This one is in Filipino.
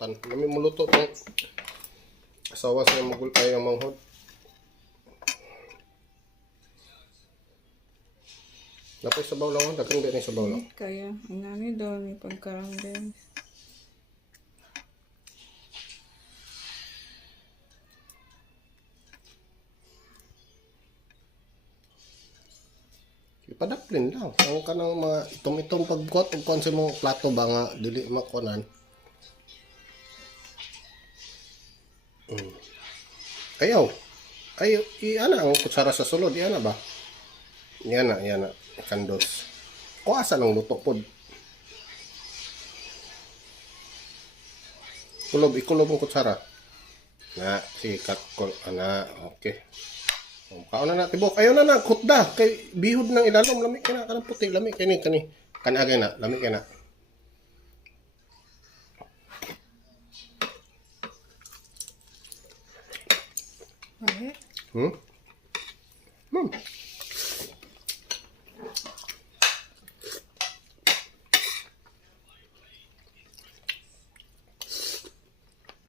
sulatan. Nami muluto tong asawa sa magul ay ang manghod. Napay sabaw lang, dagang din sabaw lang. Kaya, ang nani daw ni pagkarang din. Ipadaplin lang. Ang kanang mga itong pagbuhat ug kon sa mong plato ba nga dili makunan. Ayaw. Ayaw, iana ang kutsara sa sulod, iana ba? Iana. Kandos. Kuasa ng luto pod. Ikulob ang kutsara. Na, si kakol, ana, okay. Kaon na tibok. Ayaw na kutda. Kay bihod ng ilalom. Lamig ka na. Kanang puti. Lamig kani. Kanagay na. Lamig ka na. Ay, Hmm?